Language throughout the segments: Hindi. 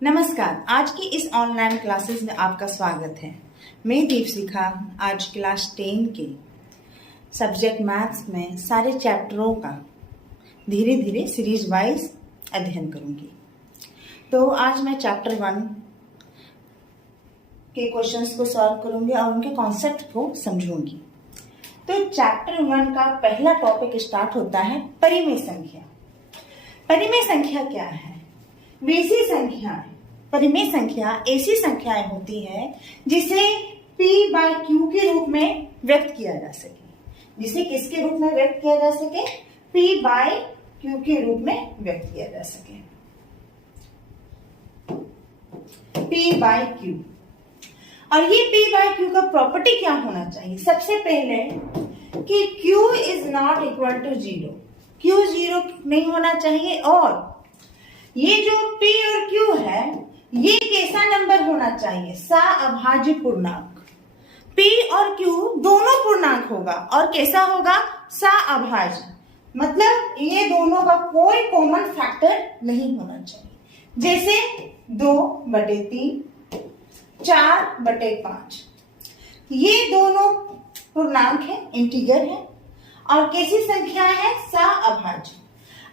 नमस्कार। आज की इस ऑनलाइन क्लासेस में आपका स्वागत है। मैं दीपशिखा आज क्लास 10 के सब्जेक्ट मैथ्स में सारे चैप्टरों का धीरे धीरे सीरीज वाइज अध्ययन करूंगी। तो आज मैं चैप्टर 1 के क्वेश्चंस को सॉल्व करूंगी और उनके कॉन्सेप्ट को समझूंगी। तो चैप्टर 1 का पहला टॉपिक स्टार्ट होता है परिमेय संख्या। परिमेय संख्या क्या है? वैसी संख्याएं, परिमेय संख्या ऐसी संख्याएं होती है जिसे p बाय q के रूप में व्यक्त किया जा सके। जिसे किसके रूप में व्यक्त किया जा सके? p बाय q के रूप में व्यक्त किया जा सके। p by q। और ये p बाय q का प्रॉपर्टी क्या होना चाहिए? सबसे पहले कि q is not equal to 0। q 0 नहीं होना चाहिए और ये जो p और q है ये कैसा नंबर होना चाहिए? सअभाज्य पूर्णांक। p और q दोनों पूर्णांक होगा और कैसा होगा? सअभाज्य। मतलब ये दोनों का कोई कॉमन फैक्टर नहीं होना चाहिए। जैसे 2/3, 4/5 ये दोनों पूर्णांक है, इंटीजर है और कैसी संख्या है? सअभाज्य।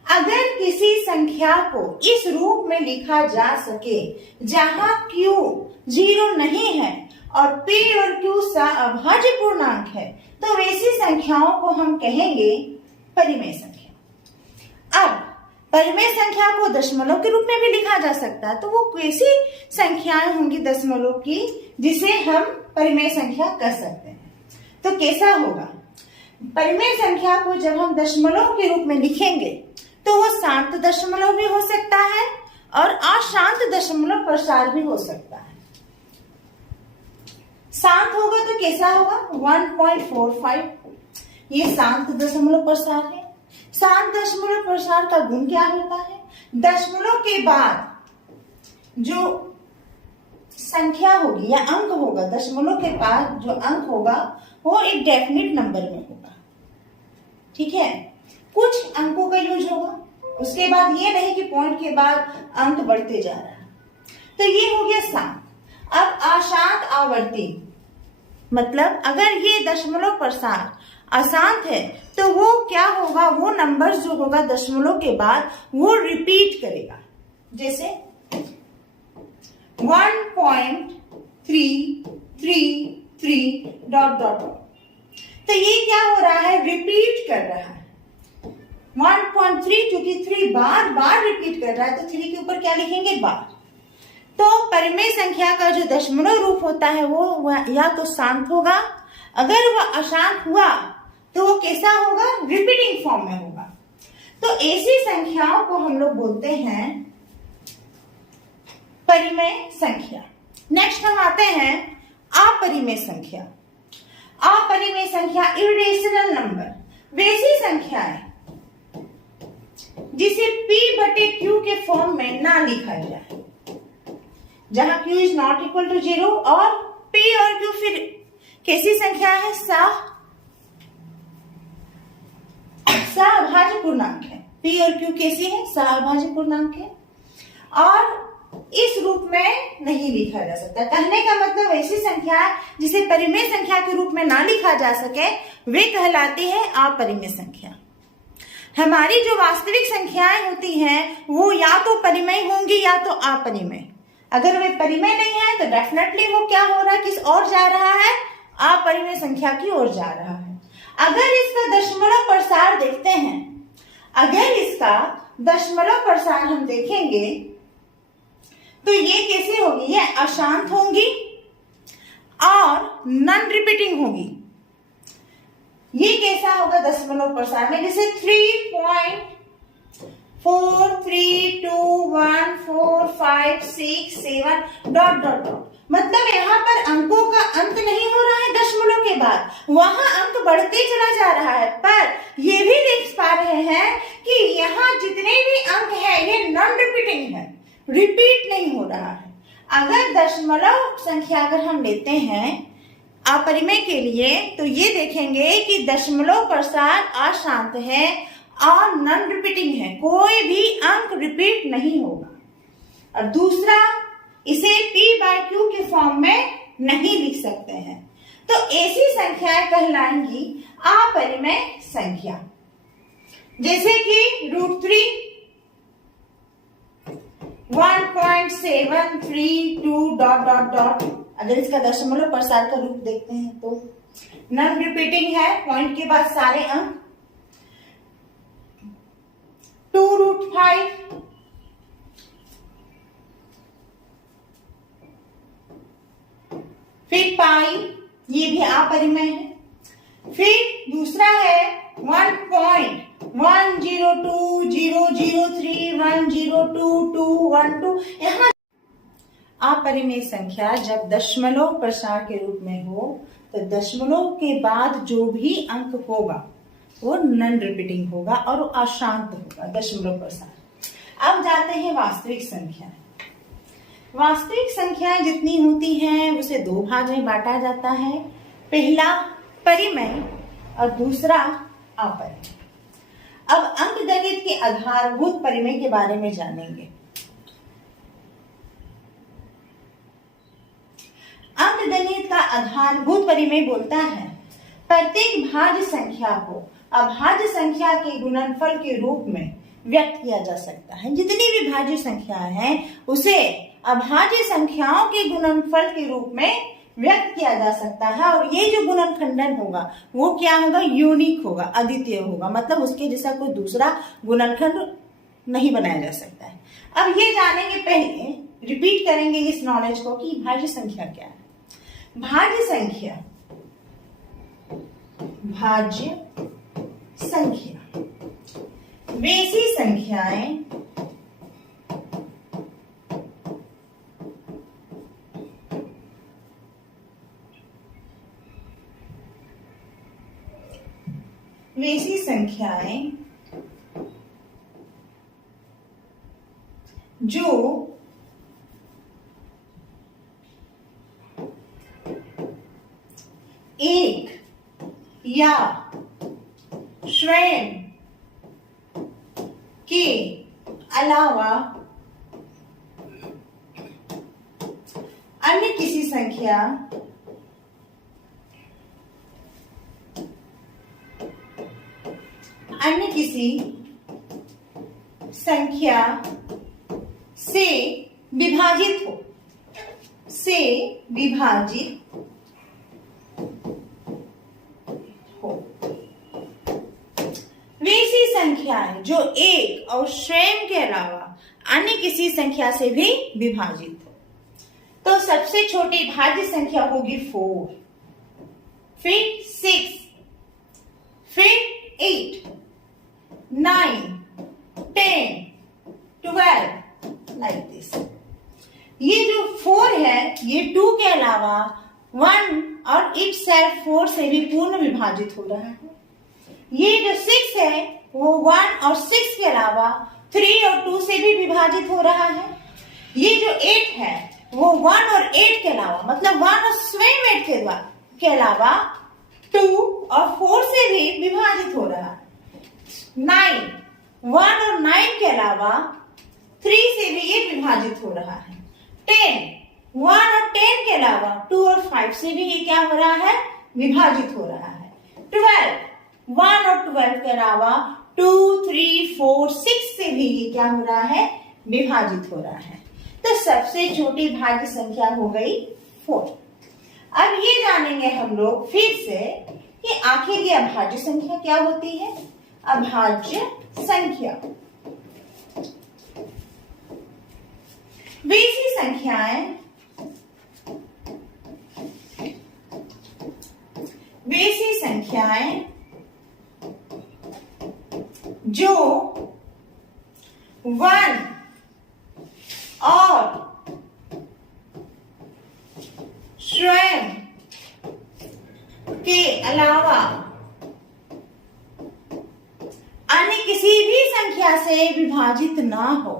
अगर किसी संख्या को इस रूप में लिखा जा सके जहां q 0 नहीं है और p और q सअभाज्य पूर्णांक है तो वैसी संख्याओं को हम कहेंगे परिमेय संख्या। अब परिमेय संख्या को दशमलव के रूप में भी लिखा जा सकता है, तो वो कैसी संख्याएं होंगी दशमलव की जिसे हम परिमेय संख्या कह सकते हैं? तो कैसा होगा? परिमेय संख्या को जब हम दशमलव के रूप में लिखेंगे तो वो शांत दशमलव भी हो सकता है और अशांत दशमलव प्रसार भी हो सकता है। शांत होगा तो कैसा होगा? 1.45 ये शांत दशमलव प्रसार है। शांत दशमलव प्रसार का गुण क्या होता है? दशमलव के बाद जो संख्या होगी या अंक होगा, दशमलव के बाद जो अंक होगा वो एक डेफिनिट नंबर में होगा। ठीक है, कुछ अंकों का यूज होगा, उसके बाद ये नहीं कि पॉइंट के बाद अंक बढ़ते जा रहा है। तो ये हो गया शांत। अब अशांत आवर्ती, मतलब अगर ये दशमलव प्रसार अशांत है तो वो क्या होगा? वो नंबर जो होगा दशमलव के बाद वो रिपीट करेगा। जैसे 1.333 ... तो ये क्या हो रहा है? रिपीट कर रहा है। 1.3 क्योंकि 3 बार बार रिपीट कर रहा है तो 3 के ऊपर क्या लिखेंगे? बार। तो परिमेय संख्या का जो दशमलव रूप होता है वो या तो शांत होगा, अगर वह अशांत हुआ तो वो कैसा होगा? रिपीटिंग फॉर्म में होगा। तो ऐसी संख्याओं को हम लोग बोलते हैं परिमेय संख्या। नेक्स्ट हम आते हैं अपरिमेय संख्या। अपरिमेय संख्या इरेशनल नंबर, वैसी संख्या है जिसे p/q के फॉर्म में ना लिखा जाए, जहां q is not equal to 0 और p और q फिर कैसी संख्या है? सअभाज्य पूर्णांक है। p और q कैसी है? सअभाज्य पूर्णांक है और इस रूप में नहीं लिखा जा सकता। कहने का मतलब ऐसी संख्या जिसे परिमेय संख्या के रूप में ना लिखा जा सके वे कहलाती है अपरिमेय संख्या। हमारी जो वास्तविक संख्याएं होती हैं वो या तो परिमेय होंगी या तो अपरिमेय। अगर वे परिमेय नहीं है तो डेफिनेटली वो क्या हो रहा है? किस ओर जा रहा है? अपरिमेय संख्या की ओर जा रहा है। अगर इसका दशमलव प्रसार देखते हैं, अगर इसका दशमलव प्रसार हम देखेंगे तो ये कैसे होगी? ये अशांत होंगी और नॉन रिपीटिंग होगी। ये कैसा होगा दशमलव प्रसार में? जैसे 3.4321456 ... मतलब यहाँ पर अंकों का अंत नहीं हो रहा है दशमलव के बाद, वहां अंक बढ़ते चला जा रहा है। पर ये भी देख पा रहे हैं कि यहाँ जितने भी अंक है ये नॉन रिपीटिंग है, रिपीट नहीं हो रहा है। अगर दशमलव संख्या अगर हम लेते हैं अपरिमेय के लिए तो ये देखेंगे कि दशमलव प्रसार अशांत है और नॉन रिपीटिंग है, कोई भी अंक रिपीट नहीं होगा। और दूसरा, इसे P बाय Q के फॉर्म में नहीं लिख सकते हैं। तो ऐसी संख्याएं कहलाएंगी अपरिमेय संख्या, जैसे कि √3, 1.732 ... अगर इसका दशमलव प्रसार का रूप देखते हैं तो नॉन रिपीटिंग है, पॉइंट के बाद सारे अंक, 2√5, फिर पाई, ये भी अपरिमेय है। फिर दूसरा है 1.1020031022212। यहाँ अपरिमेय संख्या जब दशमलव प्रसार के रूप में हो तो दशमलव के बाद जो भी अंक होगा वो नॉन रिपीटिंग होगा और वो अशांत होगा, दशमलव प्रसार। अब जाते हैं वास्तविक संख्या। वास्तविक संख्याएं जितनी होती हैं उसे दो भाग में बांटा जाता है, पहला परिमेय और दूसरा अपरिमेय। अब अंकगणित के आधारभूत परिमेय के बारे में जानेंगे। अंकगणित का आधारभूत परिमेय बोलता है प्रत्येक भाज्य संख्या को अभाज्य संख्या के गुणनफल के रूप में व्यक्त किया जा सकता है। जितनी भी भाज्य संख्याएं हैं उसे अभाज्य संख्याओं के गुणनफल के रूप में व्यक्त किया जा सकता है, और ये जो गुणनखंडन होगा वो क्या होगा, यूनिक होगा, अद्वितीय होगा, मतलब उसके जैसा कोई दूसरा गुणनखंड नहीं बनाया जा सकता है। अब ये जानेंगे, पहले रिपीट करेंगे इस नॉलेज को कि भाज्य संख्या क्या है। भाज्य संख्या, भाज्य संख्या वैसी संख्याएं जो एक या स्वयं के अलावा अन्य किसी संख्या से विभाजित हो वैसी संख्याएं जो एक और स्वयं के अलावा अन्य किसी संख्या से भी विभाजित हो। तो सबसे छोटी भाज्य संख्या होगी 4, फिर 6, फिर 8, 9, 10, 12 लाइक दिस। ये जो 4 है ये 2 के अलावा 1 और itself 4 से भी पूर्ण विभाजित हो रहा है। ये जो 6 है वो 1 और 6 के अलावा 3 और 2 से भी विभाजित हो रहा है। ये जो 8 है वो 1 और 8 के अलावा, मतलब 1 और स्वयं 8 के अलावा 2 और 4 से भी विभाजित हो रहा है। 9, 1 और 9 के अलावा 3 से भी ये विभाजित हो रहा है। 10, 1 और 10 के अलावा 2 और 5 से भी ये क्या हो रहा है, विभाजित हो रहा है। 12, 1 और 12 के अलावा 2, 3, 4, 6 से भी ये क्या हो रहा है, विभाजित हो रहा है। तो सबसे छोटी भाज्य संख्या हो गई 4। अब ये जानेंगे हम लोग फिर से कि आखिर ये अभाज्य संख्या क्या होती है। अभाज्य संख्या वैसी संख्याएं जो 1 और स्वयं के अलावा अन्य किसी भी संख्या से विभाजित ना हो,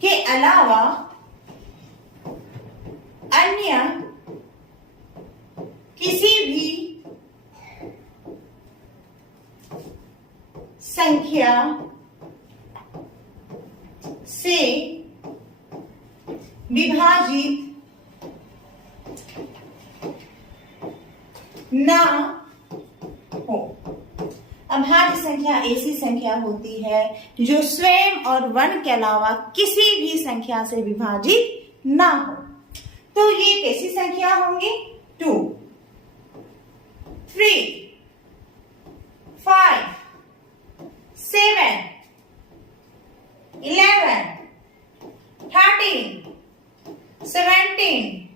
के अलावा अन्य किसी भी संख्या से विभाजित ना हो। अभाज्य संख्या ऐसी संख्या होती है जो स्वयं और 1 के अलावा किसी भी संख्या से विभाजित ना हो। तो ये कैसी संख्या होंगी? 2, 3, 5, 7, 11, 13, 17,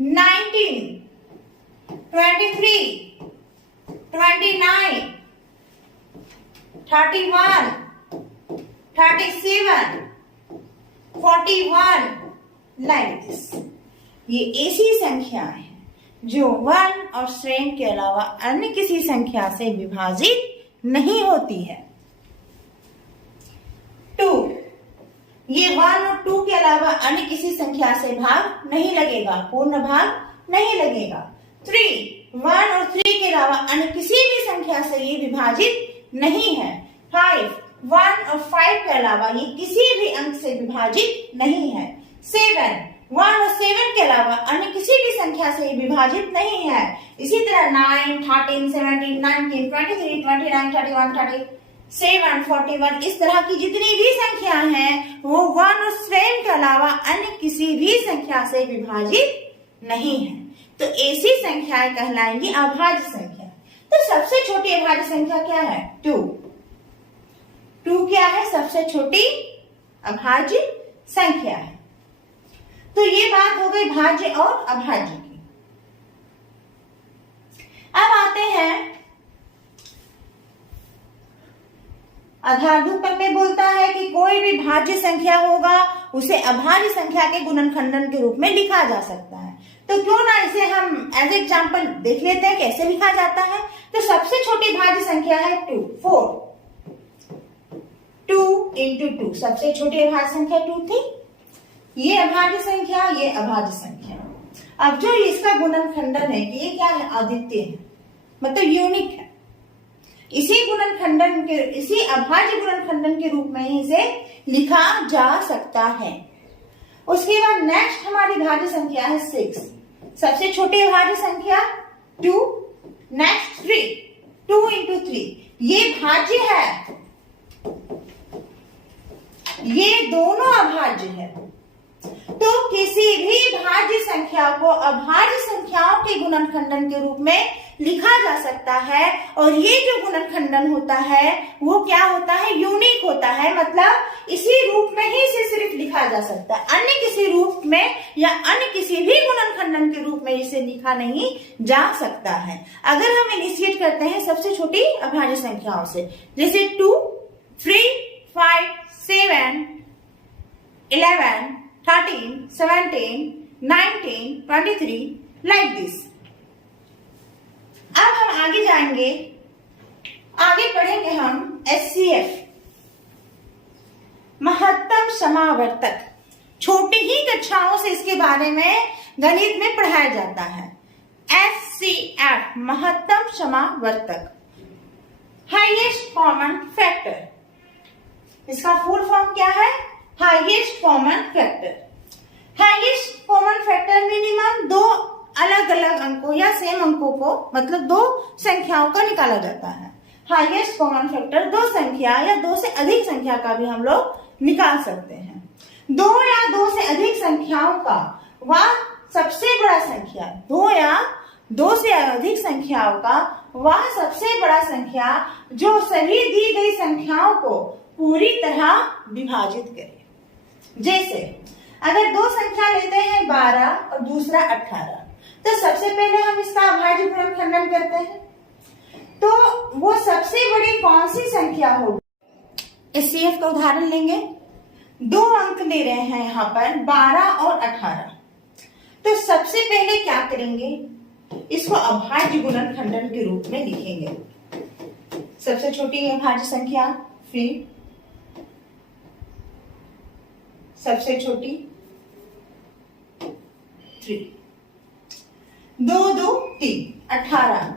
19, 23, 29, 31, 37, 41, like this। ये ऐसी संख्याएं हैं जो 1 और स्वयं के अलावा अन्य किसी संख्या से विभाजित नहीं होती है। 2, ये 1 और 2 के अलावा अन्य किसी संख्या से भाग नहीं लगेगा, पूर्ण भाग नहीं लगेगा। 3, 1 और 3 के अलावा अन्य किसी भी संख्या से ये विभाजित नहीं है। 5, 1 और 5 के अलावा ये किसी भी अंक से विभाजित नहीं है। 7, 1 और 7 के अलावा अन्य किसी भी संख्या से विभाजित नहीं है। इसी तरह 9, 13, 17, 19, 23, 29, 31, 37, 41, इस तरह की जितनी भी संख्या हैं वो 1 और स्वयं के अलावा अन्य किसी भी संख्या से विभाजित नहीं है। तो ऐसी संख्याएं कहलाएंगी अभाज्य संख्या। तो सबसे छोटी अभाज्य संख्या क्या है? 2। 2 क्या है? सबसे छोटी अभाज्य संख्या है। तो ये बात हो गई भाज्य और अभाज्य की। अब आते हैं आधारभूत में बोलता है कि कोई भी भाज्य संख्या होगा उसे अभाज्य संख्या के गुणनखंडन के रूप में लिखा जा सकता है। तो क्यों ना इसे हम एज एग्जाम्पल देख लेते हैं कैसे लिखा जाता है। तो सबसे छोटी भाज्य संख्या है 2, 4। 2 into 2 सबसे छोटी अभाज्य संख्या 2 थी। ये अभाज्य संख्या, ये अभाज्य संख्या। अब जो इसका गुणनखंडन है कि ये क्या है? अद्वितीय है, मतलब यूनिक है। इसी अभाज्य गुणनखंडन के रूप में इसे लिखा जा सकता है। उसके बाद नेक्स्ट हमारी भाज्य संख्या है 6। सबसे छोटी अभाज्य संख्या 2, नेक्स्ट 3, 2 into 3 ये भाज्य है, ये दोनों अभाज्य है। तो किसी भी भाज्य संख्या को अभाज्य संख्याओं के गुणनखंडन के रूप में लिखा जा सकता है। और ये जो गुणनखंडन होता है वो क्या होता है? यूनिक होता है, मतलब इसी रूप में ही इसे सिर्फ लिखा जा सकता है। अन्य किसी रूप में या अन्य किसी भी गुणनखंडन के रूप में इसे लिखा नहीं जा सकता है। अगर हम इनिशिएट करते हैं सबसे छोटी अभाज्य संख्याओं से, जैसे 2, 3, 5, 7, 11, 13, 17, 19, 23, like this। अब हम आगे जाएंगे, आगे पढ़ेंगे हम HCF, महत्तम समावर्तक। छोटी ही कक्षाओं से इसके बारे में गणित में पढ़ाया जाता है। HCF महत्तम समावर्तक, हाईएस्ट कॉमन फैक्टर। इसका फुल फॉर्म क्या है? Highest common factor. Highest common factor minimum 2 अलग अलग अंकों या सेम अंकों को, मतलब 2 संख्याओं का निकाला जाता है। हाईएस्ट कॉमन फैक्टर 2 संख्या या 2 से अधिक संख्या का भी हम लोग निकाल सकते हैं। 2 या 2 से अधिक संख्याओं का वह सबसे बड़ा संख्या, 2 या 2 से अधिक संख्याओं का वह सबसे बड़ा संख्या जो सभी दी गई संख्याओं को पूरी तरह विभाजित करे। जैसे अगर 2 संख्या लेते हैं 12 और दूसरा 18, तो सबसे पहले हम इसका अभाज्य गुणनखंडन करते हैं। तो वो सबसे बड़ी कौन सी संख्या होगी? HCF का उदाहरण लेंगे। 2 अंक ले रहे हैं यहाँ पर 12 और 18। तो सबसे पहले क्या करेंगे? इसको अभाज्य गुणनखंडन के रूप में लिखेंगे। सबसे छोटी अभाज्य संख्या, फिर सबसे छोटी 3, 2, 2, 3, 18,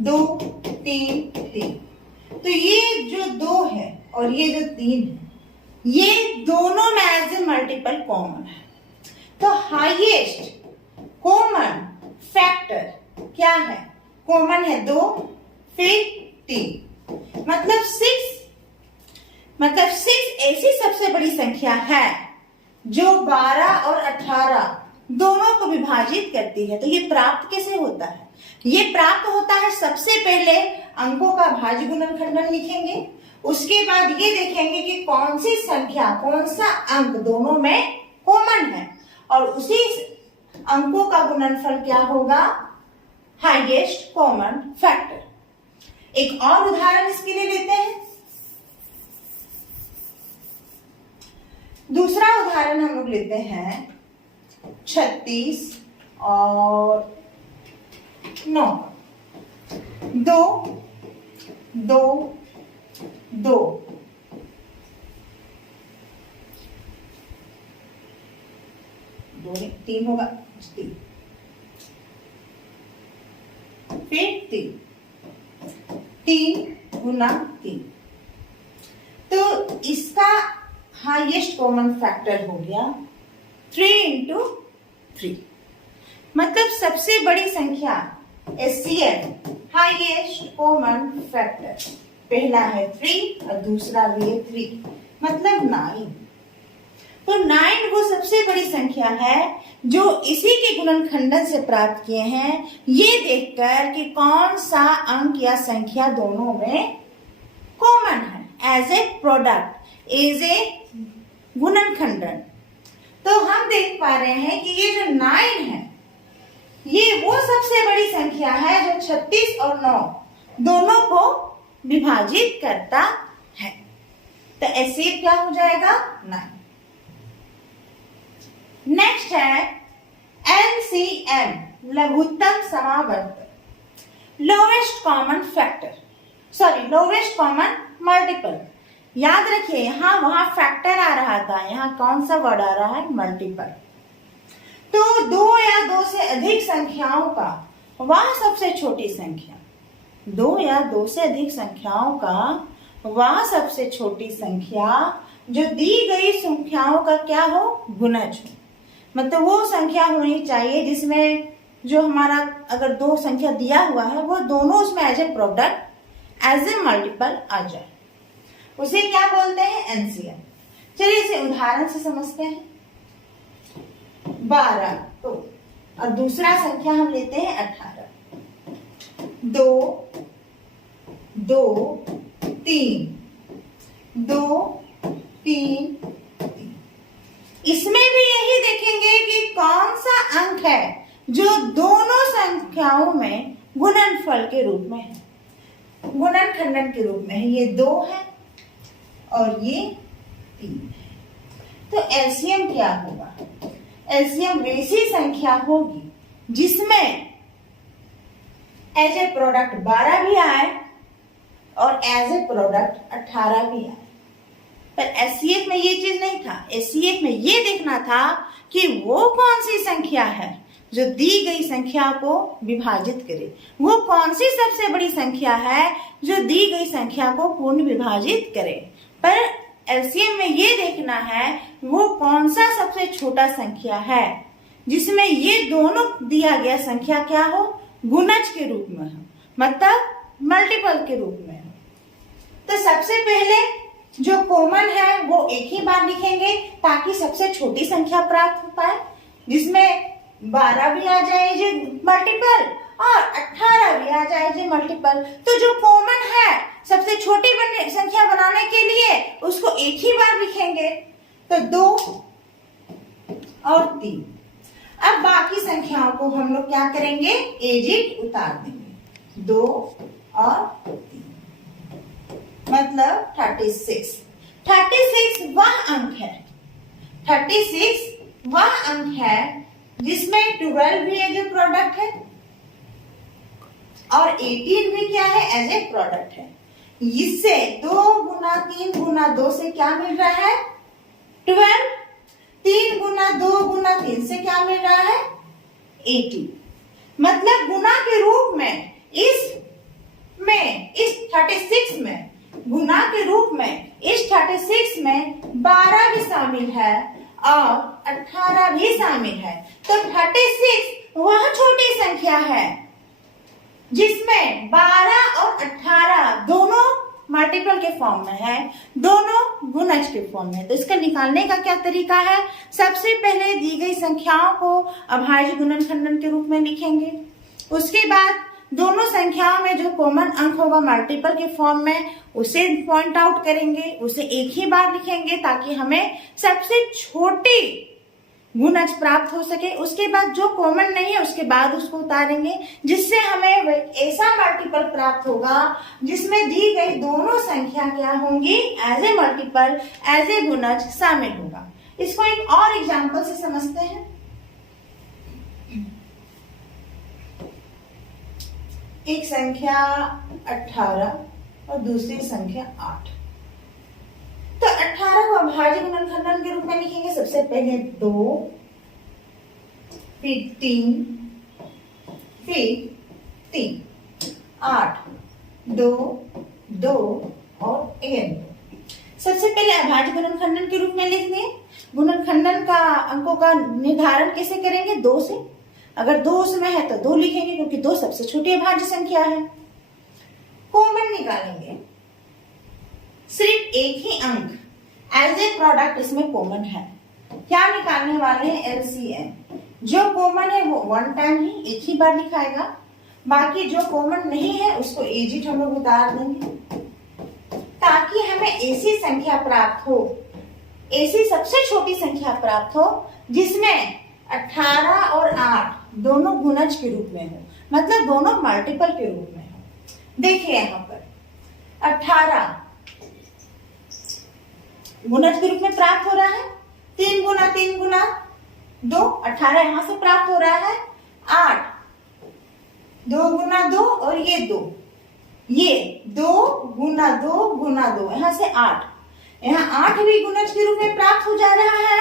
2, 3, 3। तो ये जो 2 है और ये जो 3 है, ये दोनों में एज ए मल्टीपल कॉमन है। तो हाईएस्ट कॉमन फैक्टर क्या है? कॉमन है 2, फिर 3, मतलब 6 ऐसी सबसे बड़ी संख्या है जो 12 और 18 दोनों को विभाजित करती है। तो ये प्राप्त कैसे होता है? ये प्राप्त होता है, सबसे पहले अंकों का भाज्य गुणनखंडन लिखेंगे, उसके बाद ये देखेंगे कि कौन सी संख्या, कौन सा अंक दोनों में कॉमन है, और उसी अंकों का गुणनफल क्या होगा? Highest common factor. एक और उदाहरण इसके लिए लेते हैं। दूसरा उदाहरण हम लोग लेते हैं 36 और 9। 2 2 2 3 होगा, 3 फिर 3 गुना 3। तो इसका हाईएस्ट कॉमन फैक्टर हो गया 3 इंटू 3, मतलब सबसे बड़ी संख्या HCF हाईएस्ट कॉमन फैक्टर, पहला है 3 और दूसरा भी है 3, मतलब 9। तो 9 वो सबसे बड़ी संख्या है जो इसी के गुणनखंडन से प्राप्त किए हैं, ये देखकर कि कौन सा अंक या संख्या दोनों में कॉमन है as a product, as a गुणनखंडन। तो हम देख पा रहे हैं कि ये जो 9 है ये वो सबसे बड़ी संख्या है जो 36 और 9 दोनों को विभाजित करता है। तो ऐसे क्या हो जाएगा? 9। नेक्स्ट है LCM, लघुत्तम समावर्त, lowest common factor, sorry lowest common multiple. याद रखिए यहाँ वहां फैक्टर आ रहा था, यहाँ कौन सा वर्ड आ रहा है? मल्टीपल। तो 2 या 2 से अधिक संख्याओं का वह सबसे छोटी संख्या, 2 या 2 से अधिक संख्याओं का वह सबसे छोटी संख्या जो दी गई संख्याओं का क्या हो? गुणज हो। मतलब वो संख्या होनी चाहिए जिसमें जो हमारा अगर 2 संख्या दिया हुआ है वो दोनों उसमें as a product, as a multiple आ जाए, उसे क्या बोलते हैं? एलसीएम। चलिए इसे उदाहरण से समझते हैं। 12 तो और दूसरा संख्या हम लेते हैं 18। 2 2 3 2 3 3। इसमें भी यही देखेंगे कि कौन सा अंक है जो दोनों संख्याओं में गुणनफल के रूप में है, गुणनखंडन के रूप में है। ये 2 है और ये 3 है। तो एलसीएम क्या होगा? एलसीएम वैसी संख्या होगी जिसमें एज ए प्रोडक्ट 12 भी आए और एज ए प्रोडक्ट 18 भी आए। पर एचसीएफ में ये चीज नहीं था। एचसीएफ में ये देखना था कि वो कौन सी संख्या है जो दी गई संख्या को विभाजित करे, वो कौन सी सबसे बड़ी संख्या है जो दी गई संख्या को पूर्ण विभाजित करे। पर एलसीएम में ये देखना है वो कौन सा सबसे छोटा संख्या है जिसमें ये दोनों दिया गया संख्या क्या हो? गुणज के रूप में हो, मतलब मल्टीपल के रूप में हो। तो सबसे पहले जो कॉमन है वो एक ही बार लिखेंगे ताकि सबसे छोटी संख्या प्राप्त हो पाए, जिसमें 12 भी आ जाए जो मल्टीपल और 18 भी आ जाए जो मल्टीपल। तो जो कॉमन है सबसे छोटी संख्या बनाने के लिए उसको एक ही बार लिखेंगे, तो 2 और 3। अब बाकी संख्याओं को हम लोग क्या करेंगे? एजिट उतार देंगे, 2 और 3, मतलब 36। 36 वह अंक है, 36 वह अंक है जिसमें 12 भी एज ए प्रोडक्ट है और 18 भी क्या है? एज ए प्रोडक्ट है। इससे 2 गुना 3 गुना 2 से क्या मिल रहा है? 12। 3 गुना 2 गुना 3 से क्या मिल रहा है? 18। मतलब गुना के रूप में इस 36 में गुना के रूप में इस 36 में 12 भी शामिल है और 18 भी शामिल है, तो 36 वह छोटी संख्या है जिसमें 12 और 18 दोनों मल्टीपल के फॉर्म में है, दोनों गुणज के फॉर्म में। तो इसका निकालने का क्या तरीका है? सबसे पहले दी गई संख्याओं को अभाज्य गुणनखंडन के रूप में लिखेंगे। उसके बाद दोनों संख्याओं में जो कॉमन अंक होगा मल्टीपल के फॉर्म में, उसे पॉइंट आउट करेंगे, उसे एक ही बार लिखेंगे ताकि हमें सबसे छोटी गुणज प्राप्त हो सके। उसके बाद जो कॉमन नहीं है उसके बाद उसको उतारेंगे, जिससे हमें ऐसा मल्टीपल प्राप्त होगा जिसमें दी गई दोनों संख्या क्या होंगी, as a multiple, as a गुणज शामिल होगा। इसको एक और एग्जांपल से समझते हैं। एक संख्या 18 और दूसरी संख्या 8। तो 18 को अभाज्य गुणनखंडन के रूप में लिखेंगे। सबसे पहले 2, फिर 3, फिर 3, 8, 2, 2 और 1। सबसे पहले अभाज्य गुणनखंडन के रूप में लिख दें। गुणनखंडन का अंकों का निर्धारण कैसे करेंगे? 2 से। अगर 2 उसमें है तो 2 लिखेंगे क्योंकि 2 सबसे छोटी अभाज्य संख्या है। कॉमन निकालेंगे, सिर्फ एक ही अंक एज ए प्रोडक्ट इसमें कॉमन है। क्या निकालने वाले हैं? एलसीएम। जो कॉमन है वो वन टाइम ही एक ही बार लिखाएगा, बाकी जो कॉमन नहीं है उसको एजिट हम लोग उतार देंगे ताकि हमें ऐसी संख्या प्राप्त हो, ऐसी सबसे छोटी संख्या प्राप्त हो जिसमें 18 और 8 दोनों गुणज के रूप में हो, मतलब दोनों मल्टीपल के रूप में हो। देखिए यहाँ पर 18 गुणज के रूप में प्राप्त हो रहा है, 3 गुना 3 गुना 2, 18 यहां से प्राप्त हो रहा है। 8 2 गुना 2 और ये 2 गुना 2 गुना 2, यहां से 8, यहाँ 8 भी गुणज के रूप में प्राप्त हो जा रहा है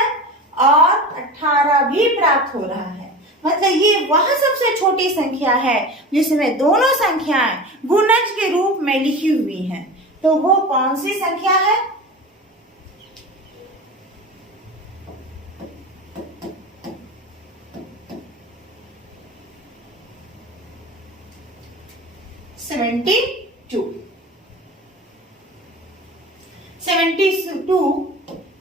और 18 भी प्राप्त हो रहा है। मतलब ये वह सबसे छोटी संख्या है जिसमें दोनों संख्याएं गुणज के रूप में लिखी हुई हैं। तो वो कौन सी संख्या है? टू 72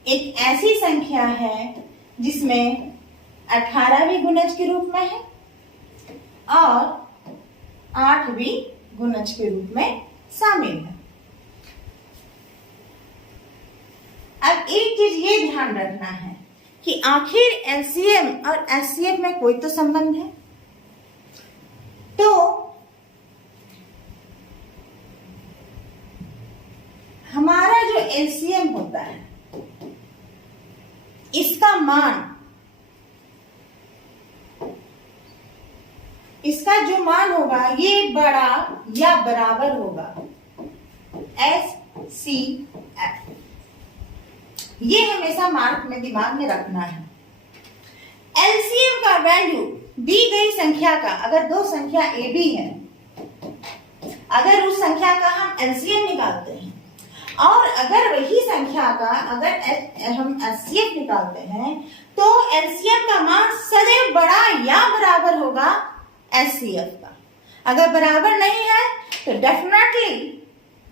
एक ऐसी संख्या है जिसमें 18 भी गुणज के रूप में है और 8 भी गुणज के रूप में शामिल है। अब एक चीज ये ध्यान रखना है कि आखिर एलसीएम और एचसीएफ में कोई तो संबंध है। तो हमारा जो एलसीएम होता है इसका जो मान होगा ये बड़ा या बराबर होगा एचसीएफ। ये हमेशा मार्क में दिमाग में रखना है। एलसीएम का वैल्यू दी गई संख्या का, अगर दो संख्या ए बी है, अगर उस संख्या का हम एलसीएम निकालते हैं और अगर वही संख्या का अगर हम एचसीएफ निकालते हैं तो एलसीएम का मान सदैव बड़ा या बराबर होगा एचसीएफ का। अगर बराबर नहीं है तो डेफिनेटली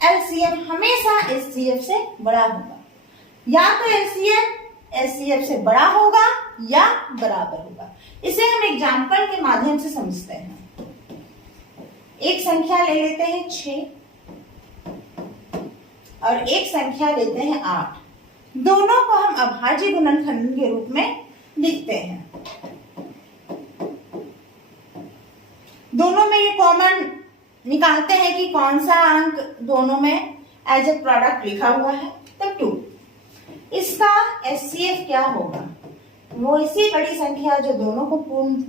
एलसीएम हमेशा एचसीएफ से बड़ा होगा, या तो एलसीएम एचसीएफ से बड़ा होगा या बराबर होगा। इसे हम एग्जाम्पल के माध्यम से समझते हैं। एक संख्या ले लेते हैं 6 और एक संख्या लेते हैं 8। दोनों को हम अभाज्य गुणनखंडन के रूप में लिखते हैं। दोनों में ये कॉमन निकालते हैं कि कौन सा अंक दोनों में एज ए प्रोडक्ट लिखा हुआ है, तो 2। इसका एचसीएफ क्या होगा? वो इसी बड़ी संख्या जो दोनों को पूर्ण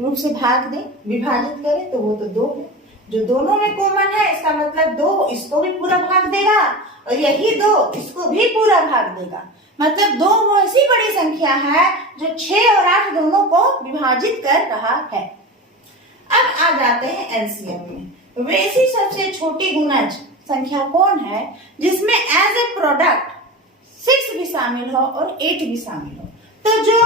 रूप से भाग दे, विभाजित करे, तो वो तो 2 है। जो दोनों में कॉमन है इसका मतलब 2 इसको भी पूरा भाग देगा और यही 2 इसको भी पूरा भाग देगा। मतलब 2 वो ऐसी बड़ी संख्या है जो 6 और 8 दोनों को विभाजित कर रहा है। अब आ जाते हैं एलसीएम में। वैसी सबसे छोटी गुणज संख्या कौन है जिसमें एज ए प्रोडक्ट 6 भी शामिल हो और 8 भी शामिल हो। तो जो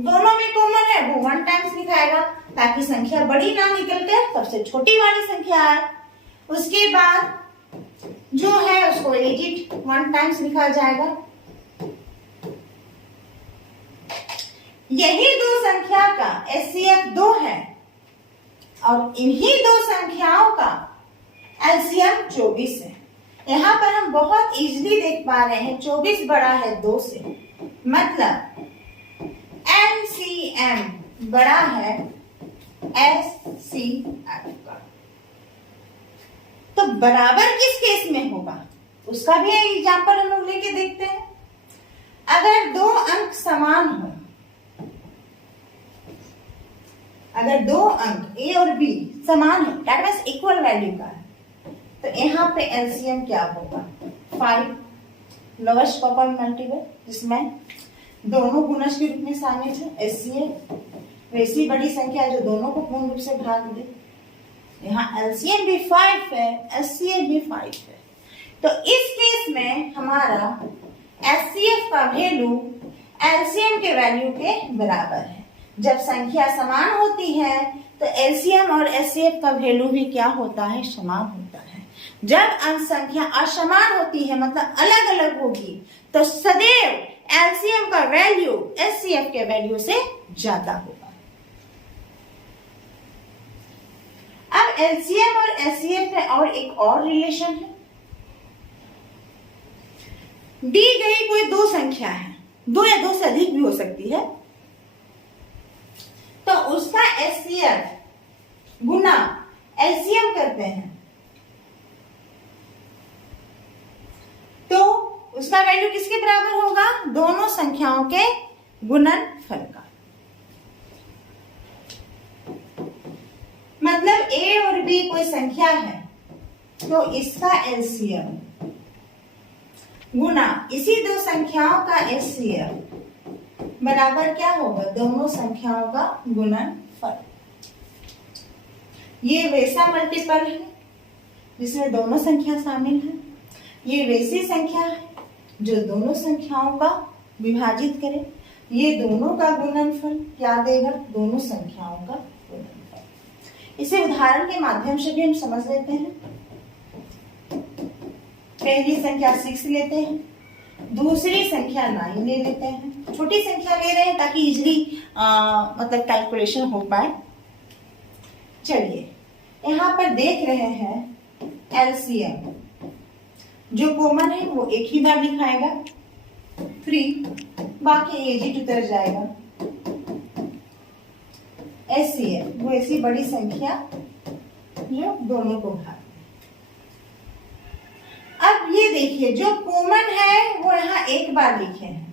दोनों में कॉमन है वो 1 टाइम्स लिखाएगा ताकि संख्या बड़ी ना निकल कर सबसे छोटी वाली संख्या आए। उसके बाद जो है उसको एडिट 1 टाइम्स लिखा जाएगा। यही दो संख्या का एचसीएफ 2 है और इन्हीं दो संख्याओं का एलसीएम 24 है। यहाँ पर हम बहुत इजीली देख पा रहे हैं 24 बड़ा है 2 से, मतलब एलसीएम बड़ा है एचसीएफ का। तो बराबर किस केस में होगा उसका भी एग्जांपल हम लोग लेके देखते हैं। अगर दो अंक समान हो, अगर दो अंक ए और बी समान है, दैट मींस इक्वल वैल्यू का है, तो यहाँ पे एलसीएम क्या होगा 5, लोवेस्ट कॉमन मल्टीपल जिसमें दोनों गुणज के रूप में शामिल है एचसीएफ, वैसी बड़ी संख्या जो दोनों को पूर्ण रूप से भाग दे। यहाँ एलसीएम भी 5 है, एचसीएफ भी 5 है। तो इस केस में हमारा एचसीएफ का वैल्यू एलसीएम के वैल्यू के बराबर है। जब संख्या समान होती है तो एलसीएम और एचसीएफ का वैल्यू भी क्या होता है, समान होता है। जब अंक संख्या असमान होती है मतलब अलग अलग होगी तो सदैव एलसीएम का वैल्यू एचसीएफ के वैल्यू से ज्यादा होगा। अब एलसीएम और एचसीएफ में और एक और रिलेशन है। दी गई कोई दो संख्या है, 2 या 2 से अधिक भी हो सकती है, तो उसका एचसीएफ गुना एलसीएम करते हैं तो उसका वैल्यू किसके बराबर होगा, दोनों संख्याओं के गुणनफल का। मतलब ए और बी कोई संख्या है तो इसका एलसीएम गुना इसी दो संख्याओं का एचसीएफ बराबर क्या होगा, दोनों संख्याओं का गुणनफल। ये वैसा मल्टीपल है जिसमें दोनों संख्या शामिल है, ये वैसी संख्या है जो दोनों संख्याओं का विभाजित करे, ये दोनों का गुणनफल क्या देगा, दोनों संख्याओं का गुणनफल। इसे उदाहरण के माध्यम से भी हम समझ लेते हैं। पहली संख्या 6 लेते हैं, दूसरी संख्या 9 ले लेते हैं। छोटी संख्या ले रहे हैं ताकि इजीली मतलब कैलकुलेशन हो पाए। चलिए यहाँ पर देख रहे हैं एलसीएम जो कॉमन है वो एक ही बार लिखाएगा 3, बाकी एजिट उतर जाएगा। एचसीएफ वो ऐसी बड़ी संख्या जो दोनों को भाग। अब ये देखिए जो कॉमन है वो यहाँ एक बार लिखे हैं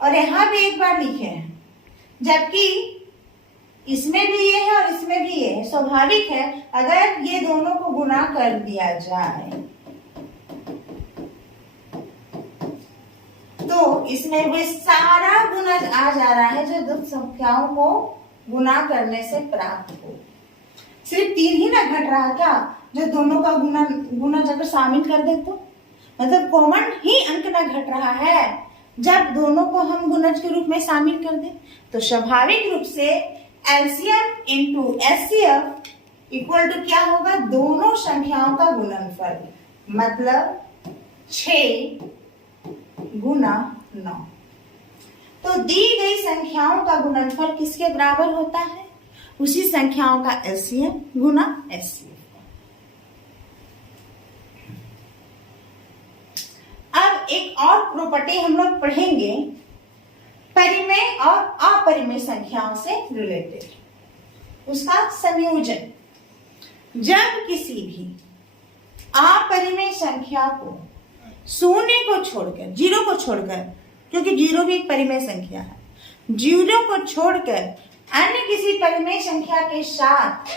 और यहाँ भी एक बार लिखे हैं, जबकि इसमें भी ये है और इसमें भी ये है। स्वाभाविक है अगर ये दोनों को गुना कर दिया जाए तो इसमें वो सारा गुना आ जा रहा है जो दो संख्याओं को गुना करने से प्राप्त हो। सिर्फ 3 ही ना घट रहा क्या, जो दोनों का गुना जब शामिल कर दे तो मतलब कॉमन ही अंक ना घट रहा है। जब दोनों को हम गुणज के रूप में शामिल कर दें तो स्वाभाविक रूप से LCM into HCF equal to क्या होगा, दोनों संख्याओं का गुणनफल, मतलब 6 गुना 9। तो दी गई संख्याओं का गुणनफल किसके बराबर होता है, उसी संख्याओं का एलसीएम गुना एचसीएफ। अब एक और प्रॉपर्टी हम लोग पढ़ेंगे परिमेय और अपरिमेय संख्याओं से रिलेटेड, उसका संयोजन। जब किसी भी अपरिमेय संख्या को शून्य को छोड़कर, 0 को छोड़कर, क्योंकि 0 भी एक परिमेय संख्या है, 0 को छोड़कर अन्य किसी परिमेय संख्या के साथ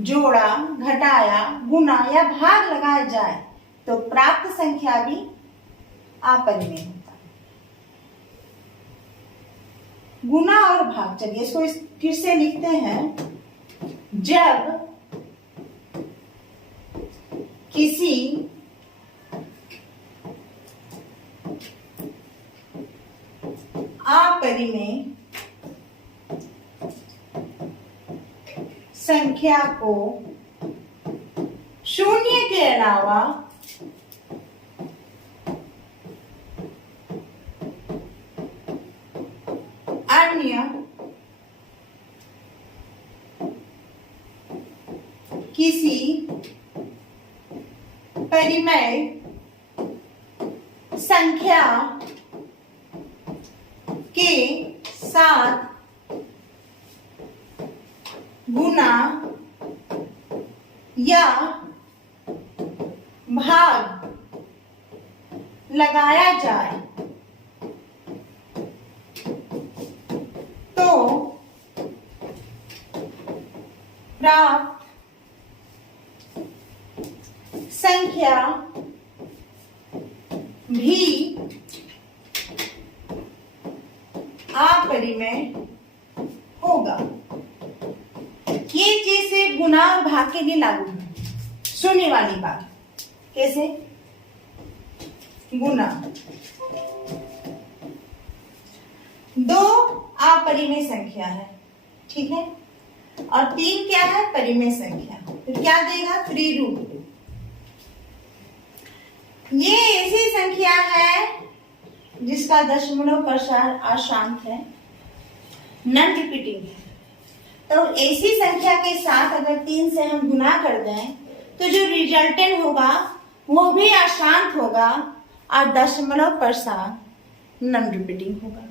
जोड़ा, घटाया, गुना या भाग लगाया जाए तो प्राप्त संख्या भी अपरिमेय होता है। गुना और भाग, चलिए इसको फिर से लिखते हैं। जब किसी अपरिमेय संख्या को शून्य के अलावा अन्य किसी परिमेय संख्या के साथ गुना या भाग लगाया जाए तो प्राप्त संख्या भी अपरिमेय होगा। ये चीज से गुना और भाग के लिए लागू है, शून्य वाली बात। कैसे? गुना, दो अपरिमेय संख्या है, ठीक है, और तीन क्या है? परिमेय संख्या। तो क्या देगा? 3√2। ये ऐसी संख्या है जिसका दशमलव प्रसार अशांत है, नॉन रिपीटिंग है। तो ऐसी संख्या के साथ अगर 3 से हम गुना कर दें तो जो रिजल्टेंट होगा वो भी अशांत होगा और दशमलव प्रसार नॉन रिपीटिंग होगा।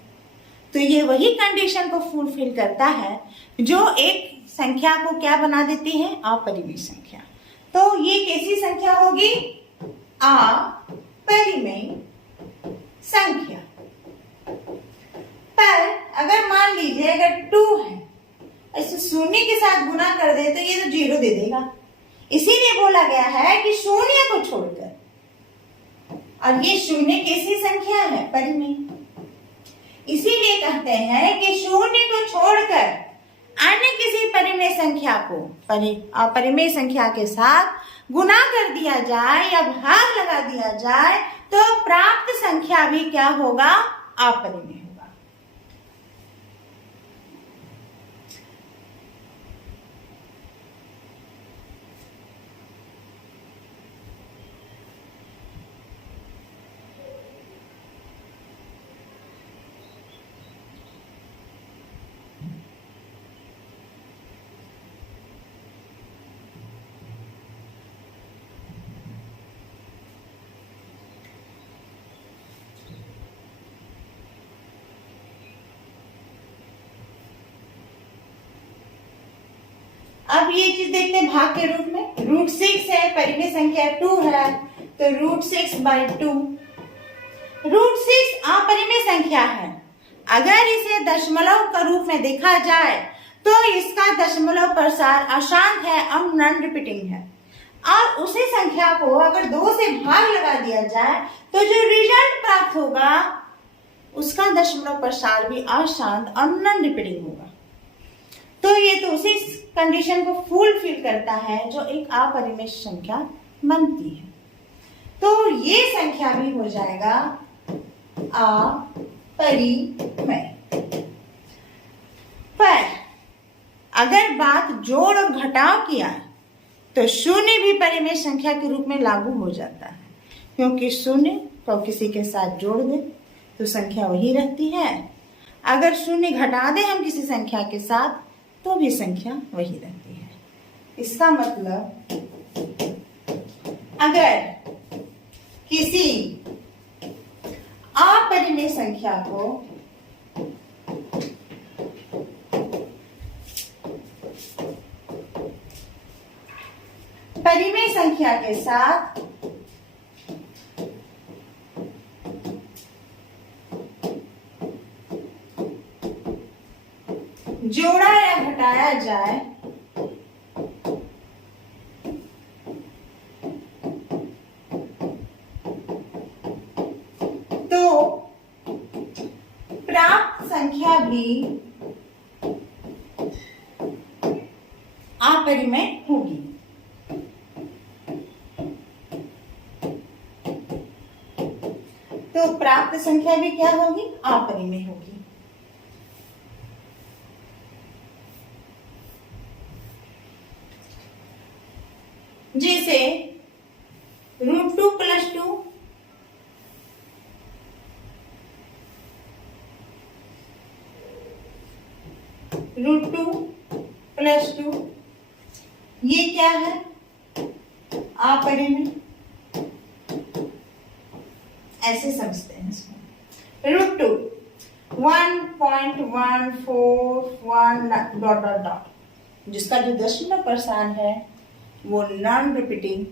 तो ये वही कंडीशन को फुलफिल करता है जो एक संख्या को क्या बना देती है? अपरिमेय संख्या। तो ये कैसी संख्या होगी? अपरिमेय संख्या। पर अगर मान लीजिए अगर 2 है, ऐसे शून्य के साथ गुना कर दे तो ये तो 0 दे देगा। इसीलिए बोला गया है कि शून्य को छोड़कर, और ये शून्य कैसी संख्या है? परिमेय। इसीलिए कहते हैं कि शून्य को छोड़कर अन्य किसी परिमेय संख्या को अपरिमेय संख्या के साथ गुना कर दिया जाए या भाग लगा दिया जाए तो प्राप्त संख्या भी क्या होगा? अपरिमेय होगा। अब ये चीज देखते हैं भाग के रूप में। √6 है, परिमेय संख्या 2 है, तो √6/2। √6 अपरिमेय संख्या है। अगर इसे दशमलव के रूप में देखा जाए तो इसका दशमलव प्रसार अशांत है और नॉन रिपीटिंग है, और उसी संख्या को अगर 2 से भाग लगा दिया जाए तो जो रिजल्ट प्राप्त होगा उसका दशमलव प्रसार भी अशांत और नॉन रिपीटिंग होगा। तो ये तो उसी कंडीशन को फुलफिल करता है जो एक अपरिमेय संख्या बनती है। तो ये संख्या भी हो जाएगा अपरिमेय। पर अगर बात जोड़ और घटाव की आए तो शून्य भी परिमेय संख्या के रूप में लागू हो जाता है, क्योंकि शून्य को किसी के साथ जोड़ दे तो संख्या वही रहती है। अगर शून्य घटा दे हम किसी संख्या के साथ तो भी संख्या वही रहती है। इसका मतलब अगर किसी अपरिमेय संख्या को परिमेय संख्या के साथ जोड़ा या घटाया जाए तो प्राप्त संख्या भी अपरिमेय होगी। प्राप्त संख्या भी क्या होगी, अपरिमेय होगी। जैसे √2 + 2, √2 + 2, ये क्या है, अपरिमेय, ऐसे समझते हैं इसको। √2 1.141 ... जिसका जो दशमलव प्रसार है वो नॉन रिपीटिंग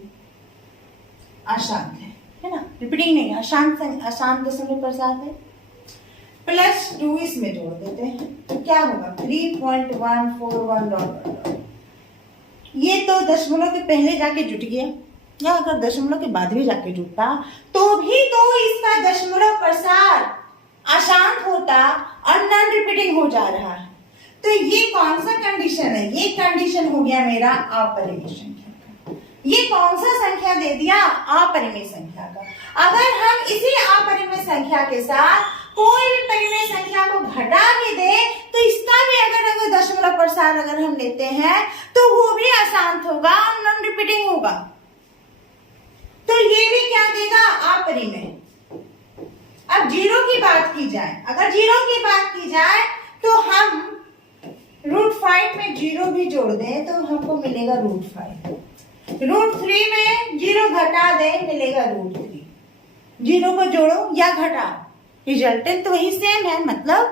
अशांत है ना, रिपीटिंग नहीं, अशांत दशमलव प्रसार है। +2 इसमें जोड़ देते हैं तो क्या होगा, 3.141 ... ये तो दशमलव के पहले जाके जुट गया, या अगर दशमलव के बाद भी जाके जुटता तो भी तो इसका दशमलव प्रसार अशांत होता और नॉन रिपीटिंग हो जा रहा है। तो ये कौन सा कंडीशन है, ये कंडीशन हो गया मेरा अपरिमेय संख्या का। ये कौन सा संख्या दे दिया, अपरिमेय संख्या का। अगर हम इसी अपरिमेय संख्या के साथ कोई भी परिमेय संख्या को घटा भी दे तो इसका भी अगर दशमलव प्रसार अगर हम लेते हैं तो वो भी अशांत होगा और नॉन रिपीटिंग होगा। तो ये भी क्या देगा, अपरिमेय। अब जीरो की बात की जाए, अगर जीरो की बात की जाए तो हम √5 में जीरो भी जोड़ दें तो हमको मिलेगा √5। √3 में जीरो घटा दें मिलेगा √3। जीरो को जोड़ो या घटाओ, रिजल्टेंट तो वही सेम है, मतलब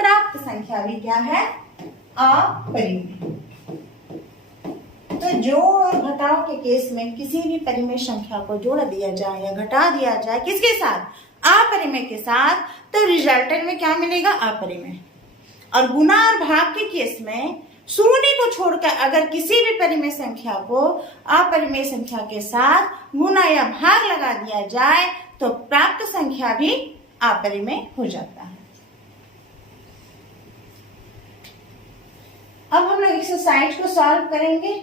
प्राप्त संख्या भी क्या है, अपरिमेय। तो जोड़ और घटाव के केस में किसी भी परिमेय संख्या को जोड़ दिया जाए या घटा दिया जाए किसके साथ, अपरिमेय के साथ, तो रिजल्टेंट में क्या मिलेगा, अपरिमेय। और गुणा और भाग के केस में शून्य को छोड़कर अगर किसी भी परिमेय संख्या को अपरिमेय संख्या के साथ गुणा या भाग लगा दिया जाए तो प्राप्त संख्या भी अपरिमेय हो जाता है। अब हम लोग एक्सरसाइज को सॉल्व करेंगे।